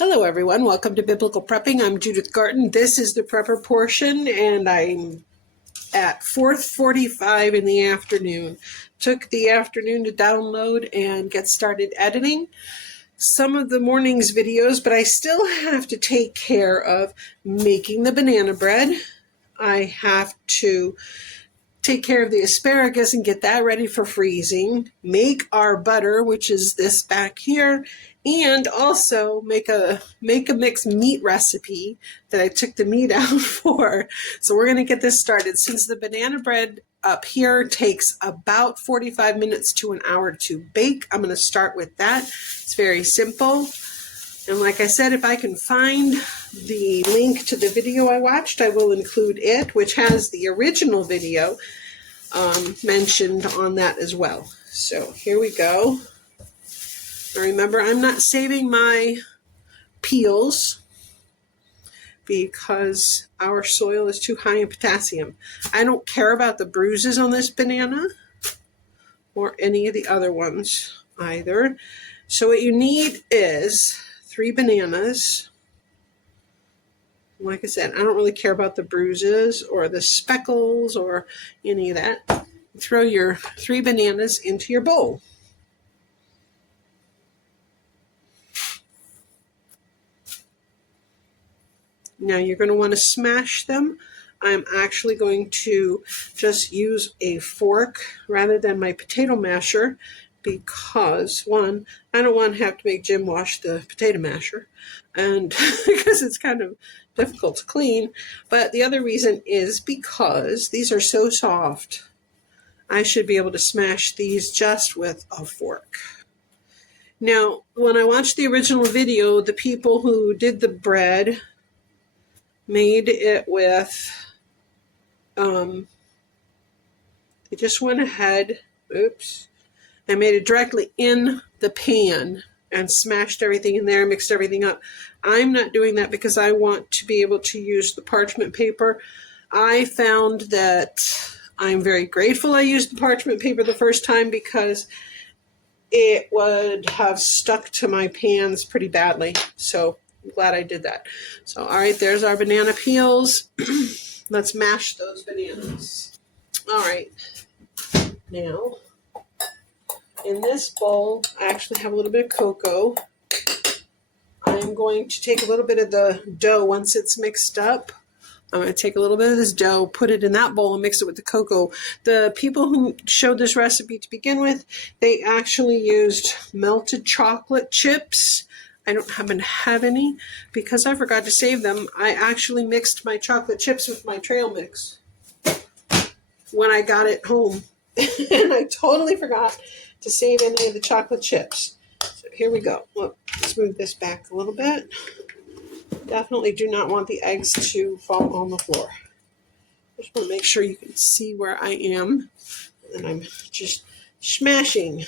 Hello everyone, welcome to Biblical Prepping. I'm Judith Garten. This is the prepper portion and I'm at 4:45 in the afternoon. Took the afternoon to download and get started editing some of the morning's videos, but I still have to take care of making the banana bread. I have to take care of the asparagus and get that ready for freezing, make our butter, which is this back here, and also make a mixed meat recipe that I took the meat out for. So we're going to get this started. Since the banana bread up here takes about 45 minutes to an hour to bake, I'm going to start with that. It's very simple. And like I said, if I can find the link to the video I watched, I will include it, which has the original video mentioned on that as well. So here we go. Now remember, I'm not saving my peels because our soil is too high in potassium. I don't care about the bruises on this banana or any of the other ones either. So what you need is 3 bananas. Like I said, I don't really care about the bruises or the speckles or any of that. Throw your 3 bananas into your bowl. Now you're going to want to smash them. I'm actually going to just use a fork rather than my potato masher because, one, I don't want to have to make Jim wash the potato masher, and because it's kind of difficult to clean. But the other reason is because these are so soft, I should be able to smash these just with a fork. Now, when I watched the original video, the people who did the bread made it with, they just went ahead, I made it directly in the pan and smashed everything in there, mixed everything up. I'm not doing that because I want to be able to use the parchment paper. I found that I'm very grateful I used the parchment paper the first time because it would have stuck to my pans pretty badly. So I'm glad I did that. So, all right, there's our banana peels. Let's mash those bananas. All right. Now, in this bowl, I actually have a little bit of cocoa. I'm going to take a little bit of the dough once it's mixed up. I'm going to take a little bit of this dough, put it in that bowl, and mix it with the cocoa. The people who showed this recipe to begin with, they actually used melted chocolate chips. I don't happen to have any because I forgot to save them. I actually mixed my chocolate chips with my trail mix when I got it home. And I totally forgot to save any of the chocolate chips. So here we go. Look, let's move this back a little bit. Definitely do not want the eggs to fall on the floor. Just want to make sure you can see where I am. And I'm just smashing.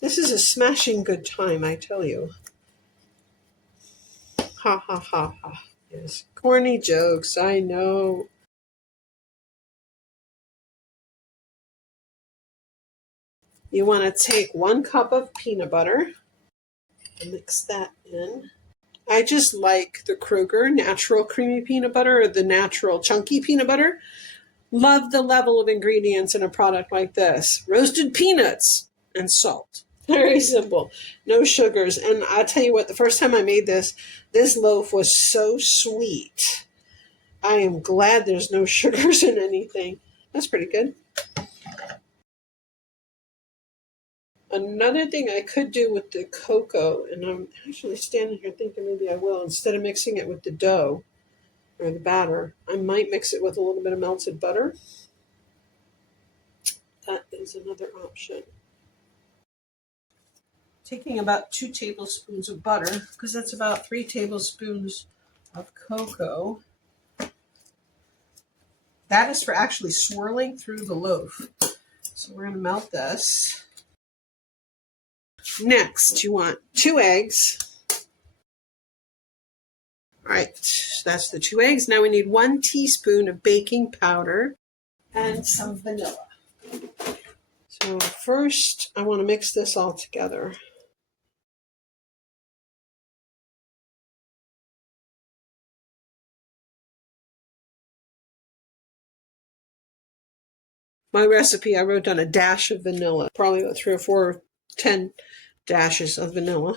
This is a smashing good time, I tell you. Ha ha ha ha. Yes, corny jokes, I know. You want to take 1 cup of peanut butter and mix that in. I just like the Kroger natural creamy peanut butter or the natural chunky peanut butter. Love the level of ingredients in a product like this. Roasted peanuts and salt. Very simple. No sugars. And I'll tell you what, the first time I made this loaf was so sweet. I am glad there's no sugars in anything. That's pretty good. Another thing I could do with the cocoa, and I'm actually standing here thinking maybe I will, instead of mixing it with the dough or the batter, I might mix it with a little bit of melted butter. That is another option. Taking about 2 tablespoons of butter, because that's about 3 tablespoons of cocoa. That is for actually swirling through the loaf. So we're going to melt this. Next, you want 2 eggs. All right, so that's the 2 eggs. Now we need 1 teaspoon of baking powder and some vanilla. So first, I want to mix this all together. my recipe, I wrote down a dash of vanilla. Probably about 3 or 4 or 10 dashes of vanilla.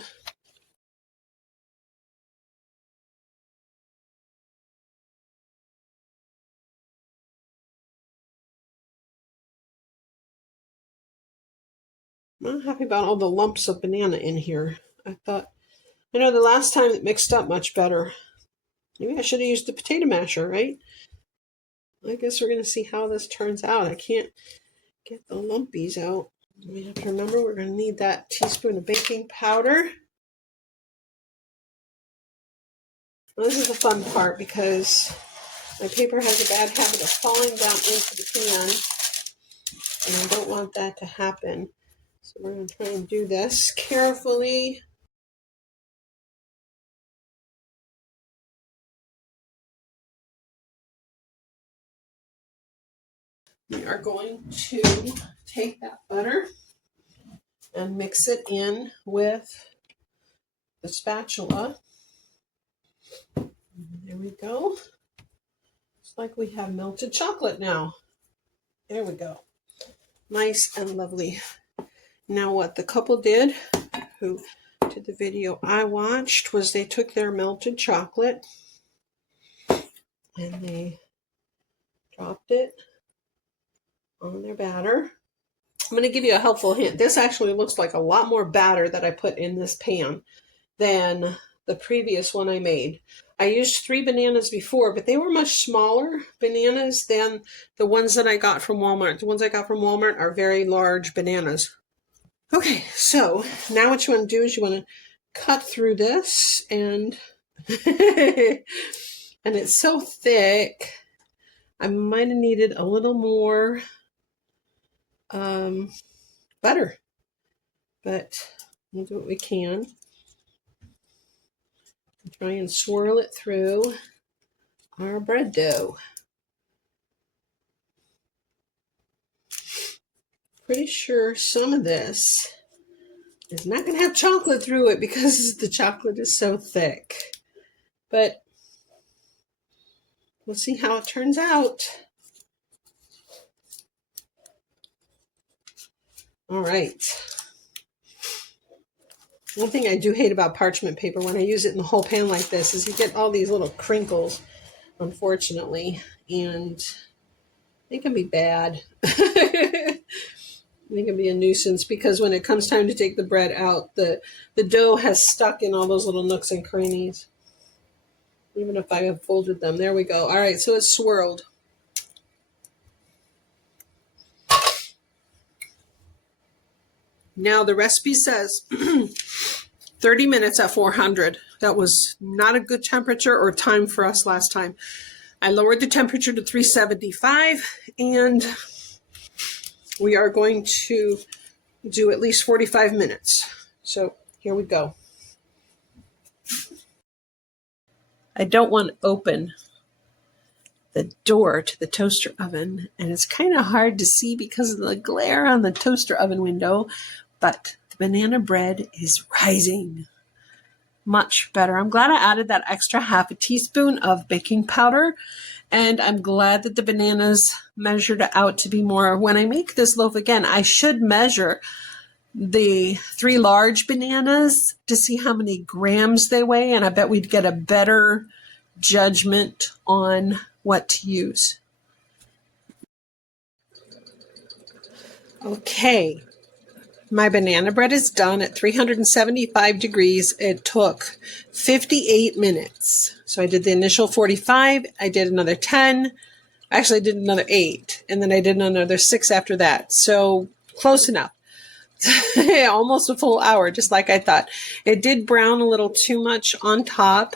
I'm not happy about all the lumps of banana in here. I know the last time it mixed up much better. Maybe I should have used the potato masher, right? I guess we're going to see how this turns out. I can't get the lumpies out. We have to remember we're going to need that teaspoon of baking powder. Well, this is the fun part because my paper has a bad habit of falling down into the pan, and I don't want that to happen. So we're going to try and do this carefully. We are going to take that butter and mix it in with the spatula. There we go. It's like we have melted chocolate now. There we go. Nice and lovely. Now what the couple did, who did the video I watched, was they took their melted chocolate and they dropped it on their batter. I'm going to give you a helpful hint. This actually looks like a lot more batter that I put in this pan than the previous one I made. I used 3 bananas before, but they were much smaller bananas than the ones that I got from Walmart. The ones I got from Walmart are very large bananas. Okay, so now what you want to do is you want to cut through this, and and it's so thick, I might have needed a little more butter, but we'll do what we can. Try and swirl it through our bread dough. Pretty sure some of this is not going to have chocolate through it because the chocolate is so thick. But we'll see how it turns out. All right. One thing I do hate about parchment paper when I use it in the whole pan like this is you get all these little crinkles, unfortunately, and they can be bad. They can be a nuisance because when it comes time to take the bread out, the dough has stuck in all those little nooks and crannies. Even if I have folded them. There we go. All right, so it's swirled. Now the recipe says 30 minutes at 400. That was not a good temperature or time for us last time. I lowered the temperature to 375, and we are going to do at least 45 minutes. So here we go. I don't want to open the door to the toaster oven, and it's kind of hard to see because of the glare on the toaster oven window, but the banana bread is rising. Much better. I'm glad I added that extra half a teaspoon of baking powder, and I'm glad that the bananas measured out to be more. When I make this loaf again, I should measure the 3 large bananas to see how many grams they weigh, and I bet we'd get a better judgment on what to use. Okay, my banana bread is done at 375 degrees. It took 58 minutes. So I did the initial 45, I did another 10, actually I did another 8, and then I did another 6 after that. So close enough. Almost a full hour, just like I thought. It did brown a little too much on top.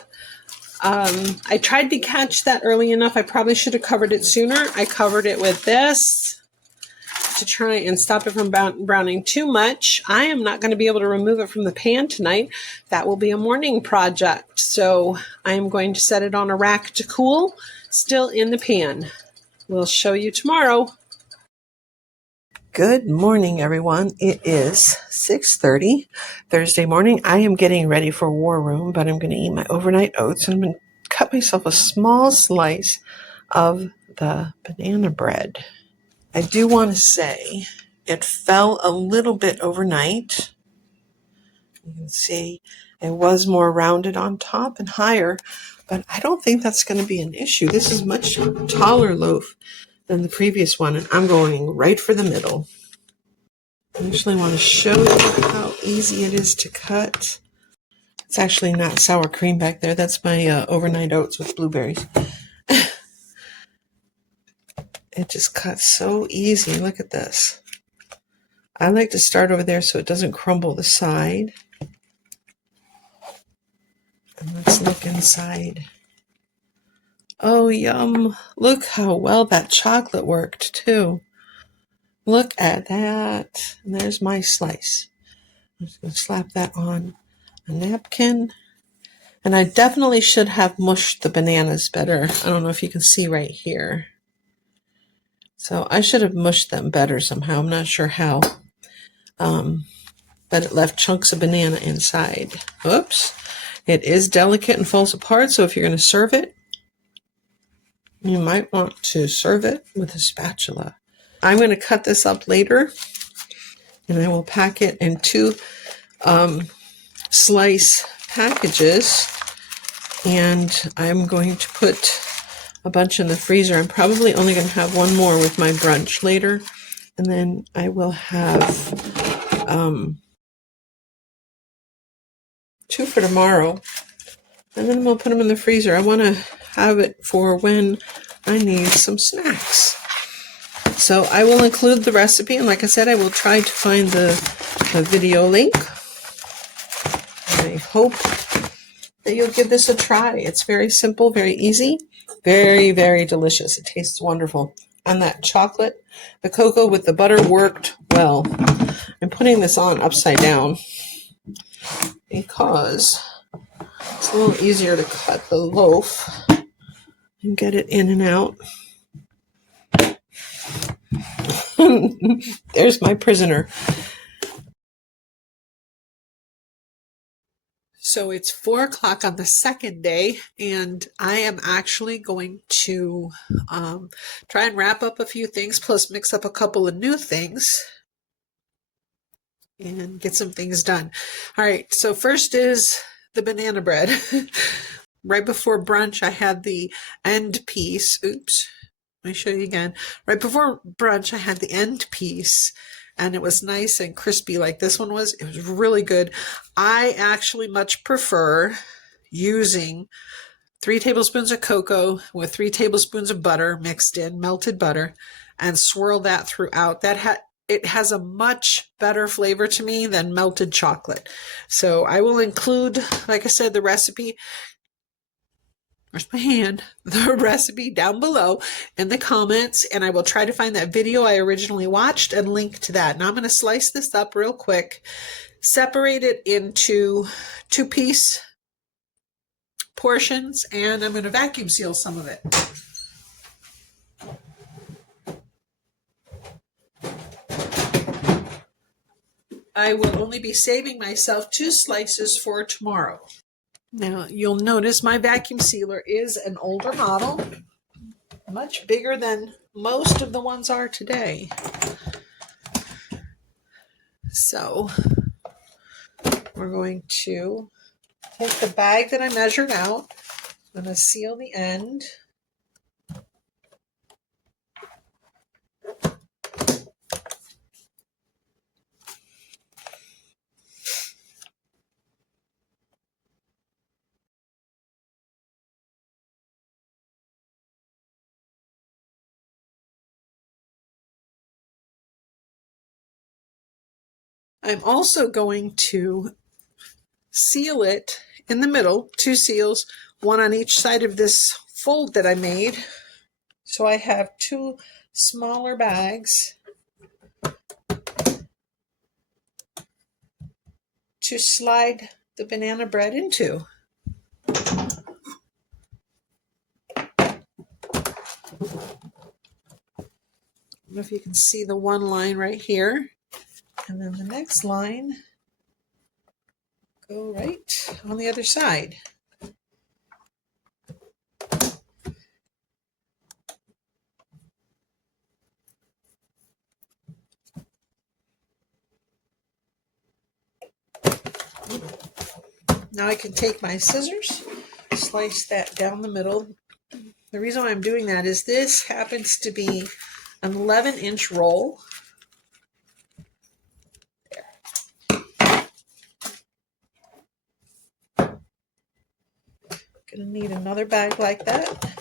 I tried to catch that early enough. I probably should have covered it sooner. I covered it with this to try and stop it from browning too much. I am not going to be able to remove it from the pan tonight. That will be a morning project. So I am going to set it on a rack to cool, still in the pan. We'll show you tomorrow. Good morning, everyone. It is 6:30 Thursday morning. I am getting ready for War Room, but I'm going to eat my overnight oats, and I'm going to cut myself a small slice of the banana bread. I do want to say it fell a little bit overnight. You can see it was more rounded on top and higher, but I don't think that's going to be an issue. This is much taller loaf than the previous one, and I'm going right for the middle. I actually want to show you how easy it is to cut. It's actually not sour cream back there. That's my overnight oats with blueberries. It just cuts so easy. Look at this. I like to start over there so it doesn't crumble the side. And let's look inside. Oh, yum. Look how well that chocolate worked, too. Look at that. And there's my slice. I'm just going to slap that on a napkin. And I definitely should have mushed the bananas better. I don't know if you can see right here. So I should have mushed them better somehow. I'm not sure how. But it left chunks of banana inside. Oops. It is delicate and falls apart, so if you're going to serve it, you might want to serve it with a spatula. I'm going to cut this up later, and I will pack it in 2 slice packages, and I'm going to put a bunch in the freezer. I'm probably only going to have 1 more with my brunch later, and then I will have 2 for tomorrow, and then we'll put them in the freezer. I want to have it for when I need some snacks. So I will include the recipe, and like I said, I will try to find the video link. I hope that you'll give this a try. It's very simple, very easy, very, very delicious. It tastes wonderful. And that chocolate, the cocoa with the butter worked well. I'm putting this on upside down because it's a little easier to cut the loaf and get it in and out. There's my prisoner. So it's 4 o'clock on the second day, and I am actually going to try and wrap up a few things, plus mix up a couple of new things and get some things done. All right, so first is the banana bread. Right before brunch, I had the end piece. Oops, let me show you again. Right before brunch, I had the end piece, and it was nice and crispy like this one was. It was really good. I actually much prefer using 3 tablespoons of cocoa with 3 tablespoons of butter mixed in, melted butter, and swirl that throughout. It has a much better flavor to me than melted chocolate. So I will include, like I said, the recipe. Where's my hand? The recipe down below in the comments, and I will try to find that video I originally watched and link to that. Now I'm going to slice this up real quick, separate it into 2-piece portions, and I'm going to vacuum seal some of it. I will only be saving myself 2 slices for tomorrow. Now, you'll notice my vacuum sealer is an older model, much bigger than most of the ones are today. So, we're going to take the bag that I measured out. I'm going to seal the end. I'm also going to seal it in the middle, 2 seals, 1 on each side of this fold that I made. So I have 2 smaller bags to slide the banana bread into. I don't know if you can see the one line right here. And then the next line, go right on the other side. Now I can take my scissors, slice that down the middle. The reason why I'm doing that is this happens to be an 11-inch roll. Gonna need another bag like that.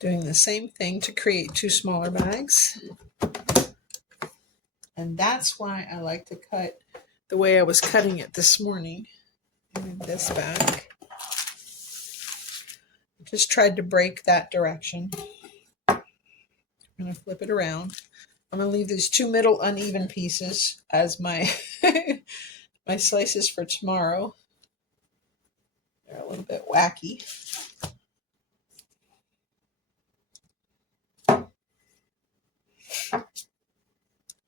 Doing the same thing to create 2 smaller bags. And that's why I like to cut the way I was cutting it this morning in this bag. Just tried to break that direction. I'm going to flip it around. I'm going to leave these 2 middle uneven pieces as my my slices for tomorrow. They're a little bit wacky.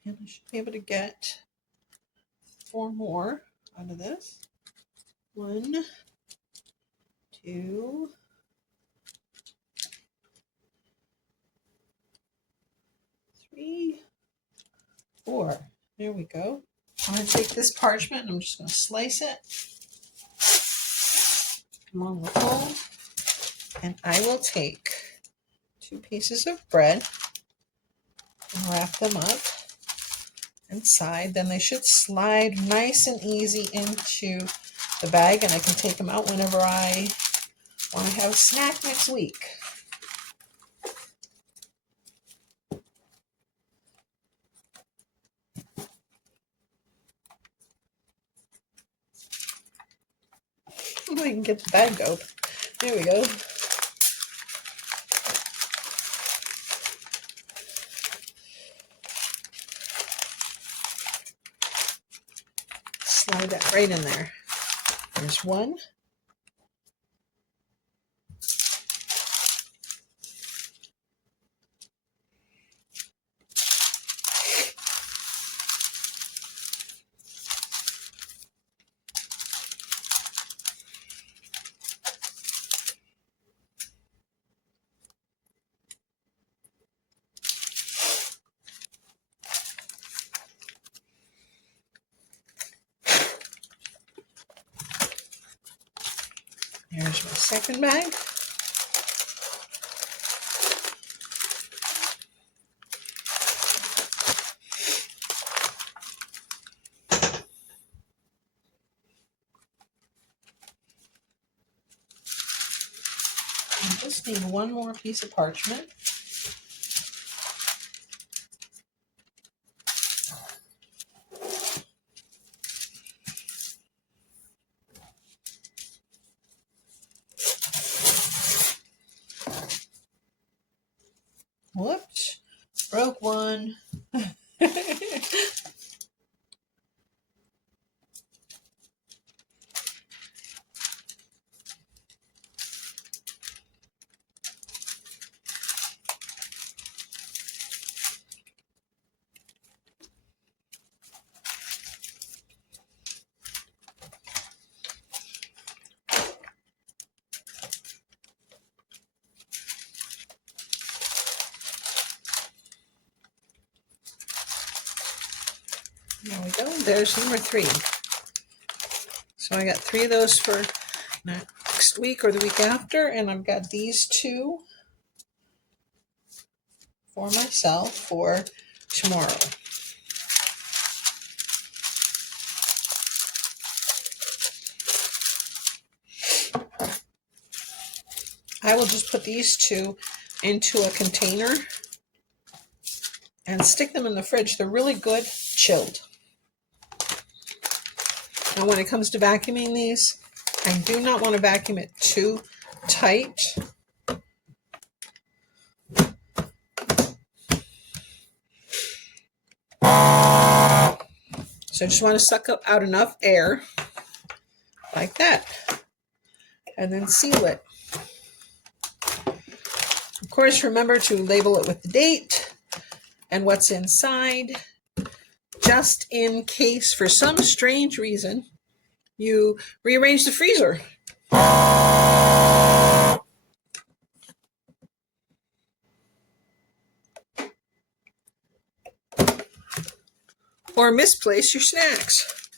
And I should be able to get 4 more out of this. 1, 2, 3, 4. There we go. I'm going to take this parchment and I'm just going to slice it along the fold. And I will take 2 pieces of bread and wrap them up inside. Then they should slide nice and easy into the bag, and I can take them out whenever I want to have a snack next week. I can get the bag open. There we go. Slide that right in there. There's 1. Here's my second bag. I just need 1 more piece of parchment. Whoops, broke one. There we go. There's number 3. So I got 3 of those for next week or the week after, and I've got these 2 for myself for tomorrow. I will just put these 2 into a container and stick them in the fridge. They're really good chilled. Now when it comes to vacuuming these, I do not want to vacuum it too tight. So I just want to suck up out enough air like that, and then seal it. Of course, remember to label it with the date and what's inside, just in case for some strange reason you rearrange the freezer. Or misplace your snacks,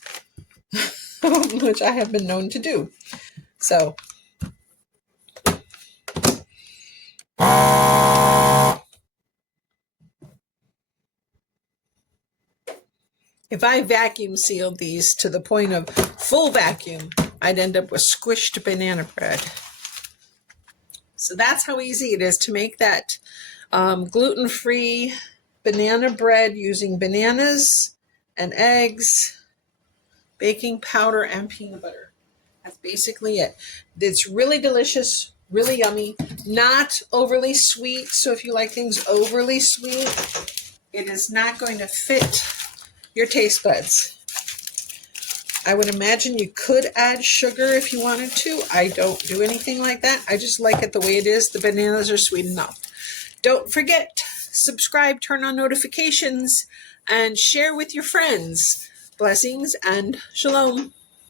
which I have been known to do. So, if I vacuum sealed these to the point of full vacuum, I'd end up with squished banana bread. So that's how easy it is to make that gluten-free banana bread using bananas and eggs, baking powder, and peanut butter. That's basically it. It's really delicious, really yummy, not overly sweet. So if you like things overly sweet, it is not going to fit your taste buds. I would imagine you could add sugar if you wanted to. I don't do anything like that. I just like it the way it is. The bananas are sweet enough. Don't forget, subscribe, turn on notifications, and share with your friends. Blessings and shalom.